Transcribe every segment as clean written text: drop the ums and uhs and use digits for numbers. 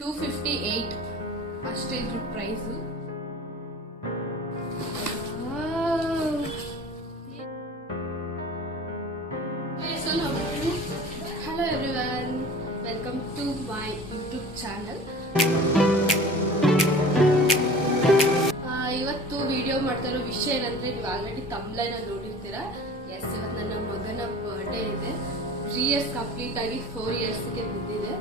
258 ಅಷ್ಟೇ ಇದ್ರ price. Hello everyone, welcome to my YouTube channel. ಇವತ್ತು ವಿಡಿಯೋ ಮಾಡ್ತಾ ಇರೋ ವಿಷಯ ಏನಂದ್ರೆ, ನೀವು ಆಲ್ರೆಡಿ ತಮ್ಲೈನ್ ನೋಡಿರ್ತೀರಾ. ಎಸ್, ಇವತ್ತು ನನ್ನ ಮಗನ ಬರ್ಡೇ ಇದೆ. 3 years ಕಂಪ್ಲೀಟ್ ಆಗಿ 4 yearsಗೆ ಬಿದ್ದಿದೆ.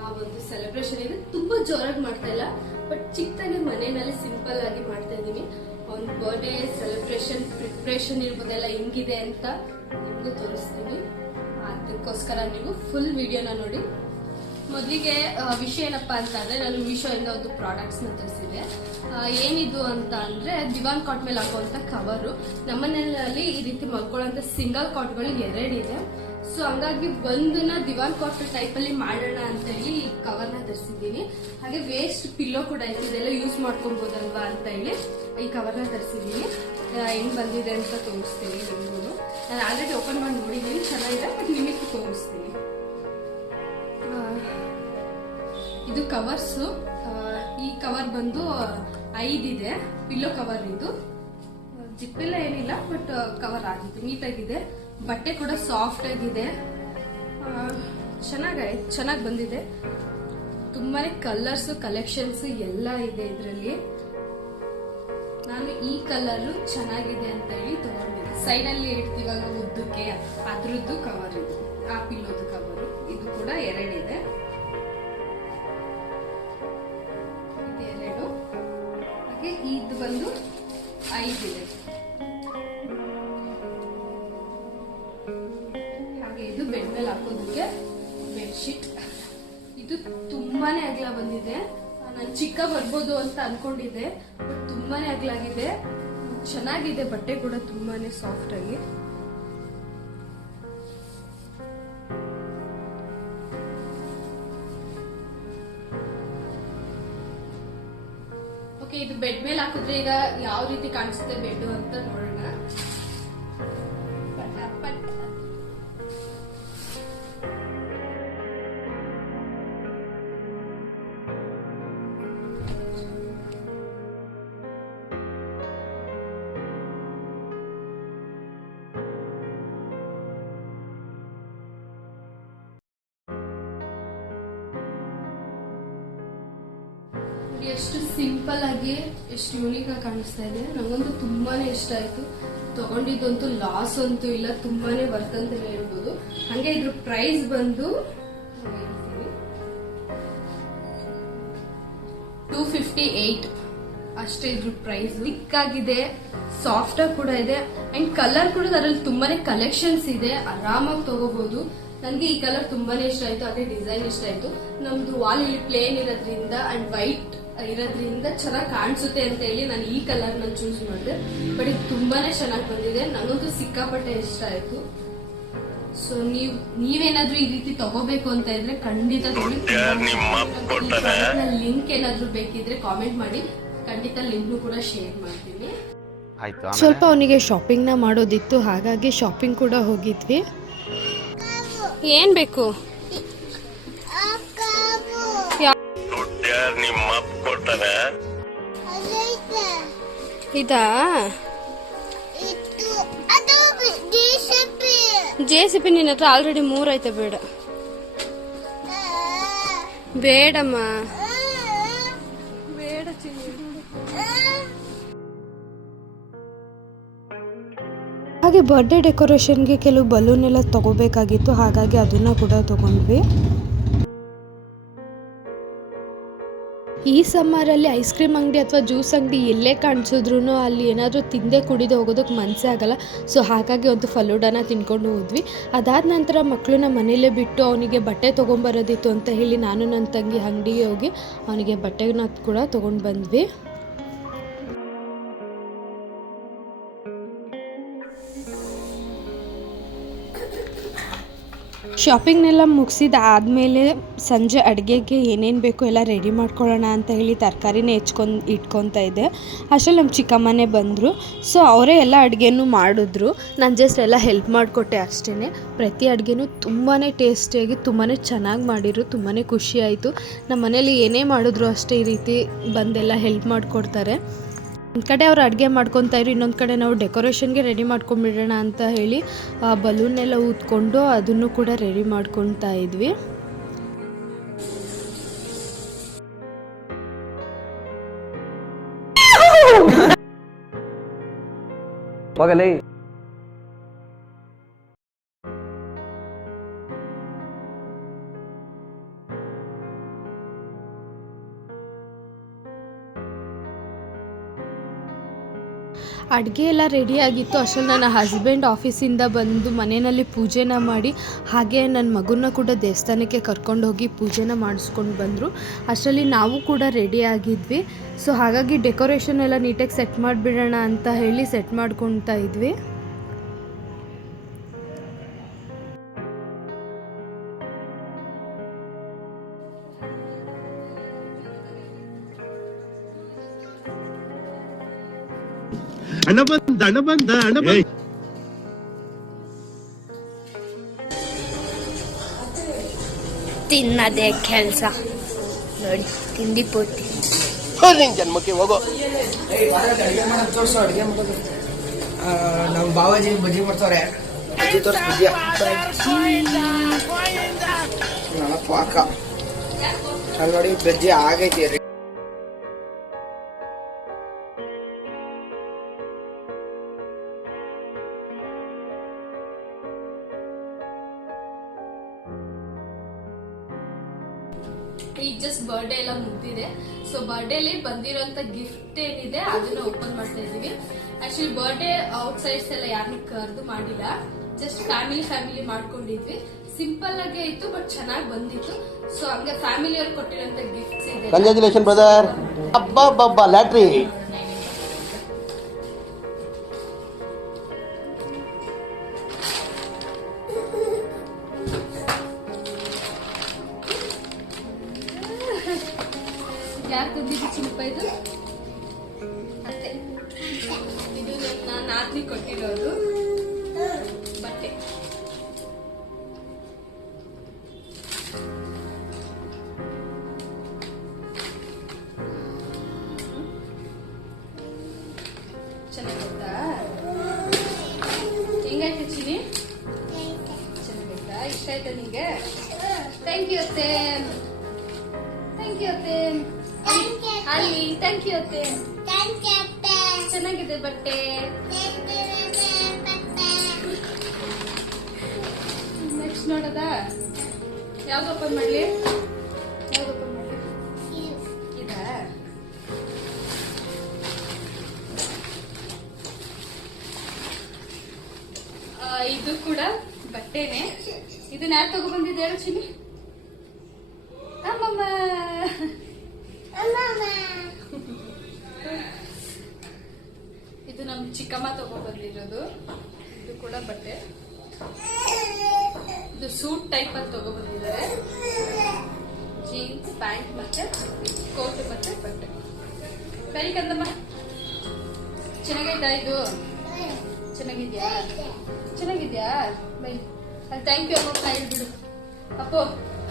ಆ ಒಂದು ಸೆಲೆಬ್ರೇಷನ್ ಇದೆ. ತುಂಬಾ ಜೋರಾಗಿ ಮಾಡ್ತಾ ಇಲ್ಲ, ಬಟ್ ಚಿಕ್ಕದಾಗಿ ಮನೆಯಲ್ಲಿ ಸಿಂಪಲ್ ಆಗಿ ಮಾಡ್ತಾ ಇದೀನಿ. ಅವ್ನ ಬರ್ಡೇ ಸೆಲೆಬ್ರೇಷನ್ ಪ್ರಿಪ್ರೇಷನ್ ಇರ್ಬೋದೆಲ್ಲ ಹೆಂಗಿದೆ ಅಂತ ನಿಮ್ಗೂ ತೋರಿಸ್ತೀನಿ. ಅದಕ್ಕೋಸ್ಕರ ನೀವು ಫುಲ್ ವಿಡಿಯೋನ ನೋಡಿ. ಮೊದಲಿಗೆ ವಿಷಯ ಏನಪ್ಪಾ ಅಂತಂದ್ರೆ, ನಾನು ಮೀಶೋಯಿಂದ ಒಂದು ಪ್ರಾಡಕ್ಟ್ಸ್ ನ ತರಿಸಿದೆ. ಏನಿದು ಅಂತ ಅಂದ್ರೆ, ದಿವಾನ್ ಕಾಟ್ ಮೇಲೆ ಹಾಕುವಂತ ಕವರು. ನಮ್ಮನೆಯಲ್ಲಿ ಈ ರೀತಿ ಮಲ್ಕೊಳ್ಳುವಂತ ಸಿಂಗಲ್ ಕಾಟ್ಗಳು 2 ಇದೆ. ಸೊ ಹಂಗಾಗಿ ಒಂದನ್ನ ದಿವಾನ್ ಕಾಟ್ ಟೈಪ್ ಅಲ್ಲಿ ಮಾಡೋಣ ಅಂತ ಹೇಳಿ ಈ ಕವರ್ ನ ತರಿಸಿದ್ದೀನಿ. ಹಾಗೆ ವೇಸ್ಟ್ ಪಿಲ್ಲೋ ಕೂಡ ಇದೆ, ಇದೆಲ್ಲ ಯೂಸ್ ಮಾಡ್ಕೊಬಹುದಲ್ವಾ ಅಂತ ಹೇಳಿ ಈ ಕವರ್ ನ ತರಿಸಿದ್ದೀನಿ. ಹೆಂಗ್ ಬಂದಿದೆ ಅಂತ ತೋರಿಸ್ತೀನಿ ನಿಮ್ಗೂ. ನಾನು ಆಲ್ರೆಡಿ ಓಪನ್ ಮಾಡಿ ನೋಡಿದ್ದೀನಿ, ಚೆನ್ನಾಗಿದೆ, ಬಟ್ ನಿಮಗೆ ತೋರಿಸ್ತೀನಿ. ಇದು ಕವರ್ಸ್. ಈ ಕವರ್ ಬಂದು 5 ಇದೆ. ಪಿಲ್ಲೋ ಕವರ್ ಇದು. ಜಿಪ್ಪೆಲ್ಲ ಏನಿಲ್ಲ, ಬಟ್ ಕವರ್ ಆಗಿದೆ, ನೀಟಾಗಿದೆ. ಬಟ್ಟೆ ಕೂಡ ಸಾಫ್ಟ್ ಆಗಿದೆ. ಚೆನ್ನಾಗಿ ಬಂದಿದೆ. ತುಂಬಾನೇ ಕಲರ್ಸ್ ಕಲೆಕ್ಷನ್ಸ್ ಎಲ್ಲ ಇದೆ ಇದರಲ್ಲಿ. ನಾನು ಈ ಕಲರ್ ಚೆನ್ನಾಗಿದೆ ಅಂತ ಹೇಳಿ ತಗೊಂಡಿದ್ದೆ. ಸೈಡ್ ಅಲ್ಲಿ ಇಡ್ತೀವಲ್ಲ ಉದ್ದಕ್ಕೆ, ಅದ್ರದ್ದು ಕವರ್ ಇದು. ಆ ಪಿಲ್ಲೋದು ಕವರ್ ಇದು ಕೂಡ 2 ಇದೆ. ಇದು 2. ಹಾಗೆ ಇದು ಬಂದು 5 ಇದೆ. ಹಾಗೆ ಇದು ಬೆಡ್ ಮೇಲೆ ಹಾಕೋದಕ್ಕೆ ಬೆಡ್ಶೀಟ್. ಇದು ತುಂಬಾನೇ ಅಗಲ ಬಂದಿದೆ. ನಾನು ಚಿಕ್ಕ ಬರ್ಬೋದು ಅಂತ ಅನ್ಕೊಂಡಿದ್ದೆ, ಬಟ್ ತುಂಬಾನೇ ಅಗಲಾಗಿದೆ. ಚೆನ್ನಾಗಿದೆ. ಬಟ್ಟೆ ಕೂಡ ತುಂಬಾನೇ ಸಾಫ್ಟ್ ಆಗಿ. ಓಕೆ, ಇದು ಬೆಡ್ ಮೇಲೆ ಹಾಕಿದ್ರೆ ಈಗ ಯಾವ ರೀತಿ ಕಾಣಿಸುತ್ತೆ ಬೆಡ್ ಅಂತ ನೋಡೋಣ. ಎಷ್ಟು ಸಿಂಪಲ್ ಆಗಿ ಎಷ್ಟು ಯೂನಿಕ್ ಆಗಿ ಕಾಣಿಸ್ತಾ ಇದೆ. ನಂಗಂತೂ ತುಂಬಾನೇ ಇಷ್ಟ ಆಯ್ತು. ತಗೊಂಡಿದ್ದಂತೂ ಲಾಸ್ ಅಂತೂ ಇಲ್ಲ, ತುಂಬಾನೇ ವರ್ತ್ ಅಂತ ಹೇಳ್ಬೋದು. ಹಂಗೆ ಇದ್ರ ಪ್ರೈಸ್ ಬಂದು 258 ಅಷ್ಟೇ ಇದ್ರ ಪ್ರೈಸ್. ಚಿಕ್ಕಾಗಿದೆ, ಸಾಫ್ಟ್ ಆಗಿ ಕೂಡ ಇದೆ, ಅಂಡ್ ಕಲರ್ ಕೂಡ ಅದರಲ್ಲಿ ತುಂಬಾನೇ ಕಲೆಕ್ಷನ್ಸ್ ಇದೆ. ಆರಾಮಾಗಿ ತಗೋಬಹುದು. ನನ್ಗೆ ಈ ಕಲರ್ ತುಂಬಾನೇ ಇಷ್ಟ ಆಯ್ತು. ಅದೇ ಡಿಸೈನ್ ಇಷ್ಟ ಆಯ್ತು. ನಮ್ದು ವಾಲ್ ಇಲ್ಲಿ ಪ್ಲೇನ್ ಇರೋದ್ರಿಂದ ಅಂಡ್ ವೈಟ್ ಇರೋದ್ರಿಂದ ಚೆನ್ನಾಗಿ ಕಾಣಿಸುತ್ತೆ ಅಂತ ಹೇಳಿ ನಾನು ಈ ಕಲರ್ ನ ಚೂಸ್ ಮಾಡಿದೆ. ಬಟ್ ಇದು ತುಂಬಾನೇ ಚೆನ್ನಾಗಿ ಬಂದಿದೆ. ನಂಗಂತೂ ಸಿಕ್ಕಾಪಟ್ಟೆ ಇಷ್ಟ ಆಯ್ತು. ಸೊ ನೀವೇನಾದ್ರೂ ಈ ರೀತಿ ತಗೋಬೇಕು ಅಂತ ಇದ್ರೆ ಖಂಡಿತ ಲಿಂಕ್ ಏನಾದ್ರೂ ಬೇಕಿದ್ರೆ ಕಾಮೆಂಟ್ ಮಾಡಿ, ಖಂಡಿತ ಲಿಂಕ್ ಕೂಡ ಶೇರ್ ಮಾಡ್ತೀನಿ. ಸ್ವಲ್ಪ ಅವನಿಗೆ ಶಾಪಿಂಗ್ ನ ಮಾಡೋದಿತ್ತು, ಹಾಗಾಗಿ ಶಾಪಿಂಗ್ ಕೂಡ ಹೋಗಿದ್ವಿ. ಏನ್ ಬೇಕು? ಇದಾ JCB ನಿನ್ನ ಹತ್ರ ಆಲ್ರೆಡಿ 3 ಐತೆ. ಬೇಡಮ್ಮ, ಬೇಡ ಚಿನ್ನಿ. ಹಾಗೆ ಬರ್ಡೇ ಡೆಕೋರೇಷನ್ಗೆ ಕೆಲವು ಬಲೂನ್ ಎಲ್ಲ ತಗೋಬೇಕಾಗಿತ್ತು, ಹಾಗಾಗಿ ಅದನ್ನ ಕೂಡ ತಗೊಂಡ್ವಿ. ಈ ಸಮ್ಮರಲ್ಲಿ ಐಸ್ ಕ್ರೀಮ್ ಅಂಗಡಿ ಅಥವಾ ಜ್ಯೂಸ್ ಅಂಗಡಿ ಎಲ್ಲೇ ಕಾಣಿಸಿದ್ರು ಅಲ್ಲಿ ಏನಾದರೂ ತಿಂದೆ ಕುಡಿದು ಹೋಗೋದಕ್ಕೆ ಮನಸ್ಸೇ ಆಗಲ್ಲ. ಸೊ ಹಾಗಾಗಿ ಒಂದು ಫಲೂಡಾನ ತಿನ್ಕೊಂಡು ಹೋದ್ವಿ. ಅದಾದ ನಂತರ ಮಕ್ಕಳನ್ನ ಮನೇಲೇ ಬಿಟ್ಟು ಅವನಿಗೆ ಬಟ್ಟೆ ತೊಗೊಂಬರೋದಿತ್ತು ಅಂತ ಹೇಳಿ ನಾನು ನನ್ನ ತಂಗಿ ಅಂಗಡಿಗೆ ಹೋಗಿ ಅವನಿಗೆ ಬಟ್ಟೆನ ಕೂಡ ತೊಗೊಂಡು ಬಂದ್ವಿ. ಶಾಪಿಂಗ್ನೆಲ್ಲ ಮುಗಿಸಿದ ಆದಮೇಲೆ ಸಂಜೆ ಅಡುಗೆಗೆ ಏನೇನು ಬೇಕೋ ಎಲ್ಲ ರೆಡಿ ಮಾಡ್ಕೊಳ್ಳೋಣ ಅಂತ ಹೇಳಿ ತರಕಾರಿನೇ ಇಟ್ಕೊತಾ ಇದ್ದೆ. ಅಷ್ಟರಲ್ಲಿ ನಮ್ಮ ಚಿಕ್ಕಮ್ಮನೇ ಬಂದರು. ಸೊ ಅವರೇ ಎಲ್ಲ ಅಡುಗೆನೂ ಮಾಡಿದ್ರು. ನಾನು ಜಸ್ಟ್ ಎಲ್ಲ ಹೆಲ್ಪ್ ಮಾಡಿಕೊಟ್ಟೆ ಅಷ್ಟೇ. ಪ್ರತಿ ಅಡುಗೆನೂ ತುಂಬಾ ಟೇಸ್ಟಿಯಾಗಿ ತುಂಬಾ ಚೆನ್ನಾಗಿ ಮಾಡಿದ್ರು. ತುಂಬಾ ಖುಷಿ ಆಯಿತು. ನಮ್ಮ ಮನೇಲಿ ಏನೇ ಮಾಡಿದ್ರು ಅಷ್ಟೇ ಈ ರೀತಿ ಬಂದೆಲ್ಲ ಹೆಲ್ಪ್ ಮಾಡಿಕೊಡ್ತಾರೆ. ಒಂದು ಕಡೆ ಅವ್ರು ಅಡುಗೆ ಮಾಡ್ಕೊತಾಯಿದ್ರು, ಇನ್ನೊಂದು ಕಡೆ ನಾವು ಡೆಕೋರೇಷನ್ಗೆ ರೆಡಿ ಮಾಡ್ಕೊಂಬಿಡೋಣ ಅಂತ ಹೇಳಿ ಬಲೂನ್ನೆಲ್ಲ ಊದ್ಕೊಂಡು ಅದನ್ನು ಕೂಡ ರೆಡಿ ಮಾಡ್ಕೊತಾ ಇದ್ವಿ. ಅಡುಗೆ ಎಲ್ಲ ರೆಡಿಯಾಗಿತ್ತು. ಅಷ್ಟರಲ್ಲಿ ನನ್ನ ಹಸ್ಬೆಂಡ್ ಆಫೀಸಿಂದ ಬಂದು ಮನೆಯಲ್ಲಿ ಪೂಜೆನ ಮಾಡಿ ಹಾಗೆ ನನ್ನ ಮಗುನ ಕೂಡ ದೇವಸ್ಥಾನಕ್ಕೆ ಕರ್ಕೊಂಡೋಗಿ ಪೂಜೆನ ಮಾಡಿಸ್ಕೊಂಡು ಬಂದರು. ಅಷ್ಟರಲ್ಲಿ ನಾವು ಕೂಡ ರೆಡಿಯಾಗಿದ್ವಿ. ಸೊ ಹಾಗಾಗಿ ಡೆಕೋರೇಷನ್ ಎಲ್ಲ ನೀಟಾಗಿ ಸೆಟ್ ಮಾಡಿಬಿಡೋಣ ಅಂತ ಹೇಳಿ ಸೆಟ್ ಮಾಡ್ಕೊತಾ ಇದ್ವಿ. ಹಣ ಬಂದ ತಿನ್ನದೇ ಕೆಲಸ ನೋಡಿ, ತಿಂಡಿ ಪೂರ್ತಿ ನಿನ್ ಜನ್ಮಕ್ಕೆ ಹೋಗೋ. ನಮ್ ಬಾವಾಜಿ ಬಜ್ಜಿ ಮಾಡ್ತಾವ್ರೆ. ಬಜ್ಜಿ ತೋರ್ಸ್ ಬಜ್ಜಿಯ ಪಾಕ ಅಲ್ಲಿ ನೋಡಿ, ಬಜ್ಜಿ ಆಗೈತಿ. ಈಗ ಜಸ್ಟ್ ಬರ್ಡೇ ಎಲ್ಲ ಮುಗ್ದಿದೆ. ಸೊ ಬರ್ಡೇಲಿ ಬಂದಿರೋಂತ ಗಿಫ್ಟ್ ಏನಿದೆ ಅದನ್ನ ಓಪನ್ ಮಾಡ್ತಾ ಇದೀವಿ. ಆಕ್ಚುಲಿ ಬರ್ಡೇ ಔಟ್ ಸೈಡ್ಸ್ ಎಲ್ಲ ಯಾರನ್ನೂ ಕರೆದು ಮಾಡಿಲ್ಲ, ಜಸ್ಟ್ ಫ್ಯಾಮಿಲಿ ಮಾಡ್ಕೊಂಡಿದ್ವಿ. ಸಿಂಪಲ್ ಆಗೇ ಇತ್ತು, ಬಟ್ ಚೆನ್ನಾಗಿ ಬಂದಿತ್ತು. ಸೊ ಹಂಗೆ ಫ್ಯಾಮಿಲಿ ಅವ್ರು ಕೊಟ್ಟಿರೋಂತ ಗಿಫ್ಟ್ಸ್ ಇದೆ. Congratulation brother. ಅಬ್ಬಾ ಲ್ಯಾಟ್ರಿ. ಯಾರು ತಂದಿದ್ದು ಚಿಲ್ಪ? ಇದು ಅತ್ತೆ. ಇದು ನನ್ನ ನಾದ್ನಿ ಕೊಟ್ಟಿರೋದು ಬಟ್ಟೆ. ಚೆನ್ನಾಗಿತ್ತಾ? ಹೆಂಗಾಯ್ತು ಚಿನಿ? ಚೆನ್ನಾಗಿತ್ತಾ? ಇಷ್ಟ ಆಯ್ತಾ ನಿಂಗೆ? ಥ್ಯಾಂಕ್ ಯು ಅತ್ತೆ. ಥ್ಯಾಂಕ್ ಯು ಅತ್ತೆ. ಅಲ್ಲಿ ಥ್ಯಾಂಕ್ ಯು ಅತ್ತೆ. ಚೆನ್ನಾಗಿದೆ ಬಟ್ಟೆ. ನೆಕ್ಸ್ಟ್ ನೋಡೋದಾ? ಯಾವ್ದು ಓಪನ್ ಮಾಡ್ಲಿ? ಇದಾ? ಇದು ಕೂಡ ಬಟ್ಟೆನೆ. ಇದನ್ನ ಯಾರು ತಗೊಬಂದಿದ್ದೆ ಹೇಳು ಚಿನ್ನಿ? ಅಮ್ಮಮ್ಮ. ಇದು ನಮ್ ಚಿಕ್ಕಮ್ಮ ತಗೊಬಂದಿರೋದು. ಇದು ಕೂಡ ಬಟ್ಟೆ. ಇದು ಸೂಟ್ ಟೈಪ್ ಅಲ್ಲಿ ತಗೊಬಂದಿದ್ದಾರೆ. ಜೀನ್ಸ್ ಪ್ಯಾಂಟ್ ಮತ್ತೆ ಕೋಟ್ ಮತ್ತೆ ಬಟ್ಟೆ. ಬರೀ ಕಂದಮ್ಮ, ಚೆನ್ನಾಗೈತಾ? ಇದು ಚೆನ್ನಾಗಿದ್ಯಾ? ಬೈ ಅಲ್ಲಿ ಥ್ಯಾಂಕ್ ಯು ಅಮ್ಮ ಹೇಳ್ಬಿಡು. ಅಪ್ಪೋ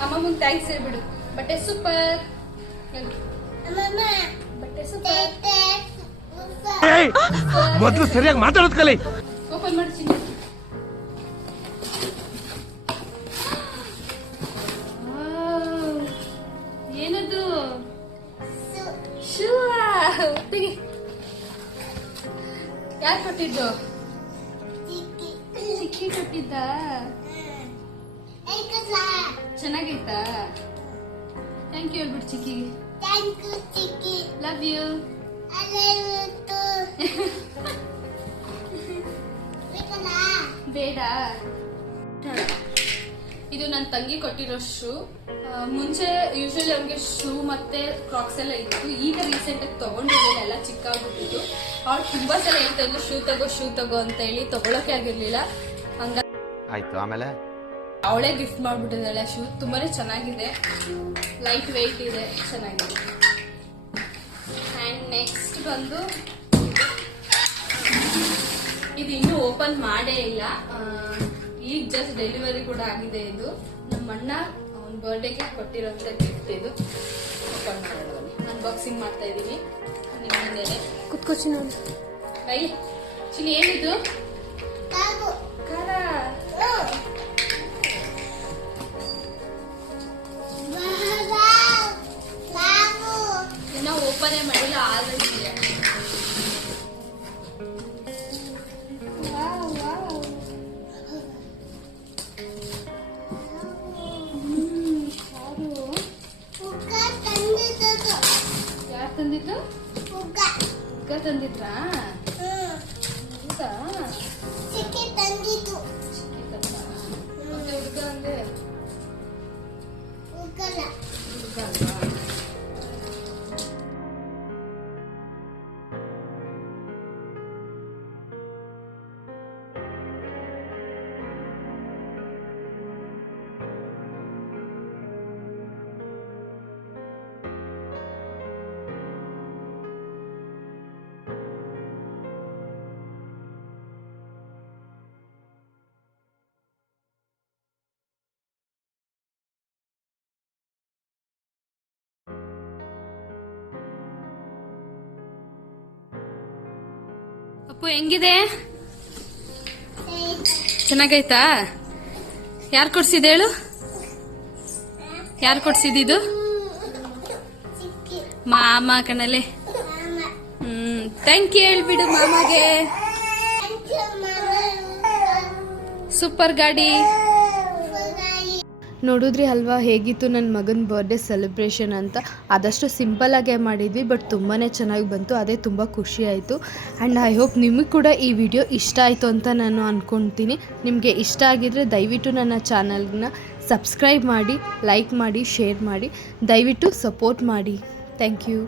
ಅಮ್ಮ ಮುಂದೆ ಥ್ಯಾಂಕ್ಸ್ ಹೇಳ್ಬಿಡು. ಬಟ್ಟೆ ಸೂಪರ್. ಬಟ್ಟೆ ಸೂಪರ್. ಮೊದಲು ಸರಿಯಾಗಿ ಮಾತಾಡೋದ್ ಕಲಿ. ಓಪನ್ ಮಾಡ್ತೀನಿ. ಏನದು? ಶೂ. ಯಾರು ಕೊಟ್ಟಿದ್ದು? ಚಿಕ್ಕಿ ಕೊಟ್ಟಿದ್ದ. ಚೆನ್ನಾಗೈತಾ? ಥ್ಯಾಂಕ್ ಯು ಹೇಳ್ಬಿಟ್ಟು ಚಿಕ್ಕಿಗೆ. Love you. ಬೇಡ. ಇದು ನನ್ನ ತಂಗಿ ಕೊಟ್ಟಿರೋ ಶೂ. ಮುಂಚೆ ಯೂಶಲಿ ಅವ್ನಿಗೆ ಶೂ ಮತ್ತೆ ಕ್ರಾಕ್ಸ್ ಎಲ್ಲ ಇತ್ತು. ಈಗ ರೀಸೆಂಟ್ ಆಗಿ ತಗೊಂಡಿದ್ದೇನೆ, ಎಲ್ಲ ಚಿಕ್ಕಾಗ್ಬಿಟ್ಟಿತ್ತು. ಅವ್ಳು ತುಂಬಾ ಸಲ ಹೇಳ್ತಾ ಇದ್ರು ಶೂ ತಗೋ ಅಂತ ಹೇಳಿ, ತಗೊಳಕ್ಕೆ ಆಗಿರ್ಲಿಲ್ಲ. ಹಂಗ ಆಯ್ತು. ಆಮೇಲೆ ಅವಳೇ ಗಿಫ್ಟ್ ಮಾಡ್ಬಿಟ್ಟಿದ್ದಾಳೆ ಶೂ. ತುಂಬಾನೇ ಚೆನ್ನಾಗಿದೆ, ಲೈಟ್ ವೆಯ್ಟ್ ಇದೆ, ಚೆನ್ನಾಗಿದೆ. ಆ್ಯಂಡ್ ನೆಕ್ಸ್ಟ್ ಬಂದು ಇದು ಇನ್ನೂ ಓಪನ್ ಮಾಡೇ ಇಲ್ಲ, ಈಗ ಜಸ್ಟ್ ಡೆಲಿವರಿ ಕೂಡ ಆಗಿದೆ. ಇದು ನಮ್ಮ ಅಣ್ಣ ಅವನ ಬರ್ಡೇಗೆ ಕೊಟ್ಟಿರೋಂಥ ಗಿಫ್ಟ್. ಇದು ಓಪನ್ ಮಾಡೋಣ, ಅನ್ಬಾಕ್ಸಿಂಗ್ ಮಾಡ್ತಾ ಇದ್ದೀನಿ ನಿಮ್ಮ ಮನೇಲೆ. ಕುತ್ಕೋಚಿ ನೋಡಿ ಬೈ ಚಿನಿ. ಏನಿದು? ಖಾರ. ಇನ್ನ ಓಪನ್ ಮಾಡಿಲ್ಲ, ಆಲ್ರೆಡಿ ಇದೆ. ಯಾರು ತಂದಿದ್ದು? ಹುಗ್ಗ ತಂದಿದ್ರಾ? ಹೌದಾ? ಮತ್ತೆ ಹುಡ್ಗ ಅಂದ್ರೆ ಹುಗ್ಗ ಅಲ್ವಾ? ಅಪ್ಪು ಹೆಂಗಿದೆ? ಚೆನ್ನಾಗೈತಾ? ಯಾರು ಕೊಡ್ಸಿದ ಹೇಳು? ಯಾರು ಕೊಡ್ಸಿದ್ದು? ಮಾಮ ಕಣಲೆ. ಥ್ಯಾಂಕ್ ಯು ಹೇಳ್ಬಿಡು ಮಾಮಗೆ. ಸೂಪರ್ ಗಾಡಿ. ನೋಡಿದ್ರಿ ಅಲ್ವಾ ಹೇಗಿತ್ತು ನನ್ನ ಮಗನ ಬರ್ಡೇ ಸೆಲೆಬ್ರೇಷನ್ ಅಂತ. ಆದಷ್ಟು ಸಿಂಪಲ್ಲಾಗೇ ಮಾಡಿದ್ವಿ, ಬಟ್ ತುಂಬಾ ಚೆನ್ನಾಗಿ ಬಂತು. ಅದೇ ತುಂಬ ಖುಷಿ ಆಯಿತು. ಆ್ಯಂಡ್ ಐ ಹೋಪ್ ನಿಮಗೆ ಕೂಡ ಈ ವಿಡಿಯೋ ಇಷ್ಟ ಆಯಿತು ಅಂತ ನಾನು ಅಂದ್ಕೊಳ್ತೀನಿ. ನಿಮಗೆ ಇಷ್ಟ ಆಗಿದರೆ ದಯವಿಟ್ಟು ನನ್ನ ಚಾನಲ್ನ ಸಬ್ಸ್ಕ್ರೈಬ್ ಮಾಡಿ, ಲೈಕ್ ಮಾಡಿ, ಶೇರ್ ಮಾಡಿ, ದಯವಿಟ್ಟು ಸಪೋರ್ಟ್ ಮಾಡಿ. Thank you.